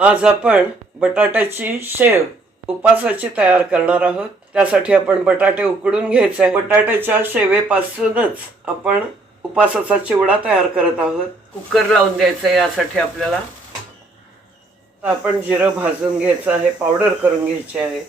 आज आपण बटाट्याची शेव उपासाची तयार करणार आहोत। त्यासाठी आपण बटाटे उकडून घ्यायचे आहे। बटाट्याच्या शेवेपासूनच आपण उपासाचा चिवडा तयार करत आहोत। कुकर लावून द्यायचं आहे। यासाठी आपल्याला आपण जिरं भाजून घ्यायचं आहे, पावडर करून घ्यायची आहे।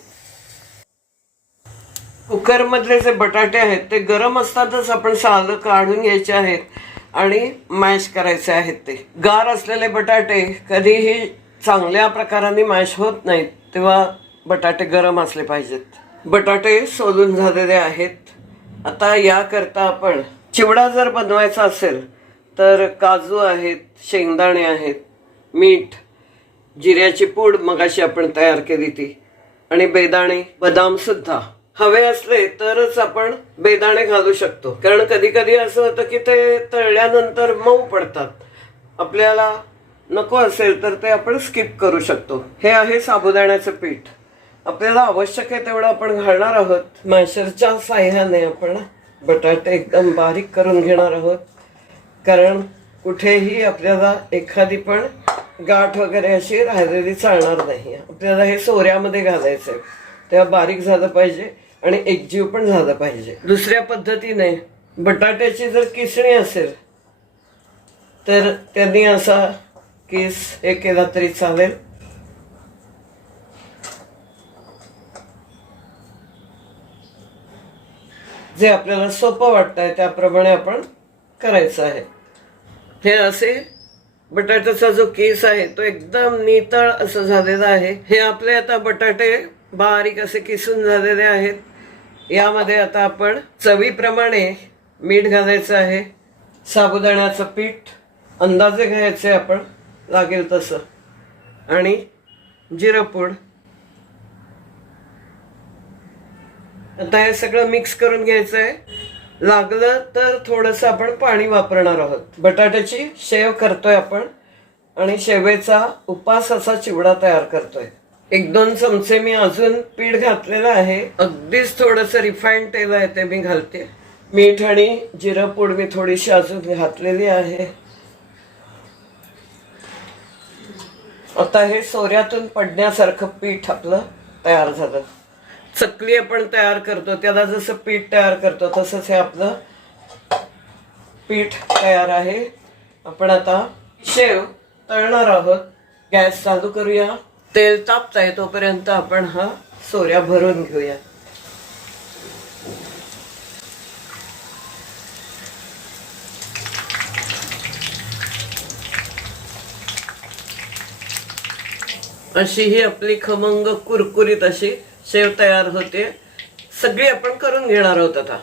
कुकर मधले जे बटाटे आहेत ते गरम असतातच आपण साल काढून घ्यायचे आहेत आणि मॅश करायचे आहेत। ते गार असलेले बटाटे कधीही चांगल्या प्रकाराने मॅश होत नाहीत, तेव्हा बटाटे गरम असले पाहिजेत। बटाटे सोलून झालेले आहेत। आता याकरता आपण चिवडा जर बनवायचा असेल तर काजू आहेत, शेंगदाणे आहेत, मीठ, जिऱ्याची पूड मगाशी आपण तयार केली ती, आणि बेदाणे, बदाम सुद्धा हवे असले तरच आपण बेदाणे घालू शकतो, कारण कधी कधी असं होतं की ते तळल्यानंतर मऊ पडतात। आपल्याला नको असेल तर ते आपण स्किप करू शकतो। हे आहे साबुदाण्याचं पीठ। आपल्याला आवश्यक आहे तेवढं आपण घालणार आहोत। मॅशरच्या साह्याने आपण बटाटे एकदम बारीक करून घेणार आहोत, कारण कुठेही आपल्याला एखादी पण गाठ वगैरे अशी राहिलेली चालणार नाही। आपल्याला हे सोऱ्यामध्ये घालायचंय, तेव्हा बारीक झालं पाहिजे आणि एकजीव पण झालं पाहिजे। दुसऱ्या पद्धतीने बटाट्याची जर किसणी असेल तर त्यांनी असा किस हे केला तरी चालेल। जे आपल्याला सोपं वाटतंय त्याप्रमाणे आपण करायचं आहे। हे असे बटाट्याचा जो केस आहे तो एकदम नितळ असं झालेला आहे। हे आपले आता बटाटे बारीक असे किसून झालेले आहेत। यामध्ये आता आपण चवीप्रमाणे मीठ घालायचं आहे, साबुदाण्याचं पीठ अंदाजे घ्यायचे आपण लागेल तसं, आणि जिरपूड। आता हे सगळं मिक्स करून घ्यायचं आहे। लागलं तर थोडंसं आपण पाणी वापरणार आहोत। बटाट्याची शेव करतोय आपण आणि शेवेचा उपासाचा चिवडा तयार करतोय। 1-2 चमचे मी अजून पीठ घातलेलं आहे। अगदीच थोडंसं रिफाईंड तेल आहे ते मी घालते। मीठ आणि जिरपूड मी थोडीशी अजून घातलेली आहे। आता हे सोऱ्यातून पडण्यासारखं पीठ आपलं तयार झालं। चकली आपण तयार करतो त्याला जसं पीठ तयार करतो तसंच हे आपलं पीठ तयार आहे। आपण आता शेव तळणार आहोत। गॅस चालू करूया। तेल तापतंय तोपर्यंत आपण हा सोऱ्या भरून घेऊया। अशी ही आपली खमंग कुरकुरीत अशी शेव तयार होते। सगळी आपण करून घेणार आहोत आता।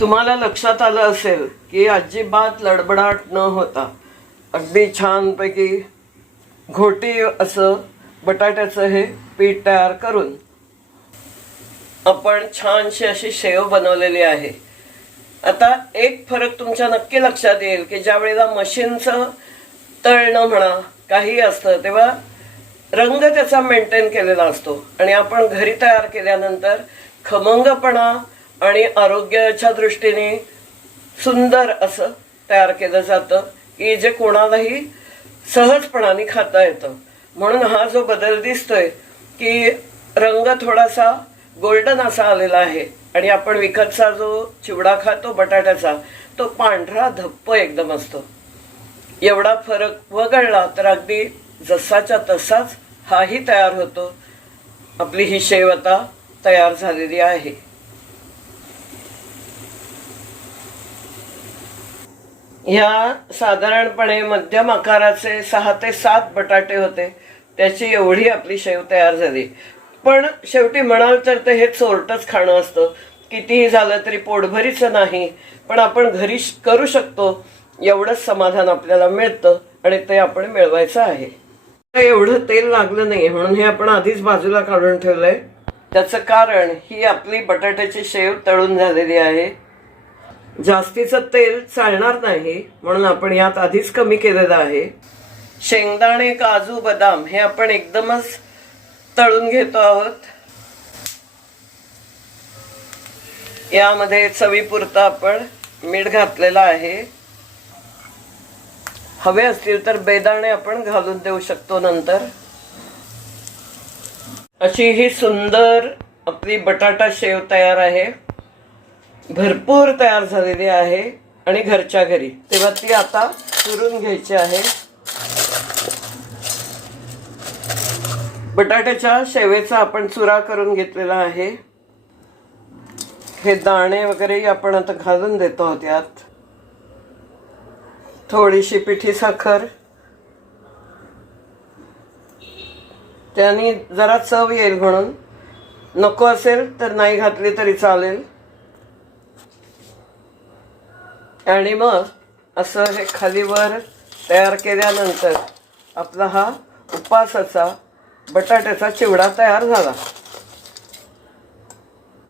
तुम्हाला लक्षात आलं असेल की अजिबात लडबडाट न होता अगदी छानपैकी घोटी असं बटाट्याचं हे पीठ तयार करून आपण छानशी अशी शेव बनवलेली आहे। आता एक फरक तुमच्या नक्की लक्षात येईल की ज्या वेळेला मशीनचं तळणं म्हणा काही असतं तेव्हा रंग त्याचा मेंटेन केलेला असतो, आणि आपण घरी तयार केल्यानंतर खमंगपणा आणि आरोग्याच्या दृष्टीने सुंदर असं तयार केलं जातं की जे कोणालाही सहजपणाने खाता येतं। म्हणून हा जो बदल दिसतोय की रंग थोडासा गोल्डन असा आलेला आहे, आणि आपण विकतचा जो चिवडा खातो बटाट्याचा तो पांढरा धप्प एकदम असतो. एवढा फरक वगळला तर अगदी जसाच्या तसाच हाही तयार होतो. आपली ही शेव आता तयार झालेली आहे. ह्या साधारणपणे मध्यम आकाराचे 6 ते 7 बटाटे होते. त्याची एवढी आपली शेव तयार झाली. पण शेवटी म्हणाल तर ते हे चोरटच खाणं असतं. कितीही झालं तरी पोटभरीचं नाही, पण आपण घरी करू शकतो एवढंच समाधान आपल्याला मिळतं आणि ते आपण मिळवायचं आहे. एवढं तेल लागलं नाही म्हणून हे आपण आधीच बाजूला काढून ठेवलंय. त्याचं कारण ही आपली बटाट्याची शेव तळून झालेली आहे. जास्तीचं तेल चालणार नाही म्हणून आपण यात आधीच कमी केलेलं आहे. शेंगदाणे, काजू, बदाम हे आपण एकदमच तळून घेतो आहोत. यामध्ये चवीपुरतं आपण मीठ घातलेलं आहे. हवे असतील तर बेदाणे आपण घालून देऊ शकतो नंतर. अशी ही सुंदर आपली बटाटा शेव तयार आहे. भरपूर तयार झालेली आहे आणि घरच्या घरी. तेव्हा ती आता चुरून घ्यायची आहे. बटाट्याच्या शेवेचा आपण चुरा करून घेतलेला आहे. हे दाणे वगैरे आपण आता घालून देतो आहोत यात. थोडीशी पिठी साखर, त्याने जरा चव येईल म्हणून. नको असेल तर नाही घातली तरी चालेल. आणि मग असं हे खालीवर तयार केल्यानंतर आपला हा उपासाचा बटाट्याचा चिवडा तयार झाला.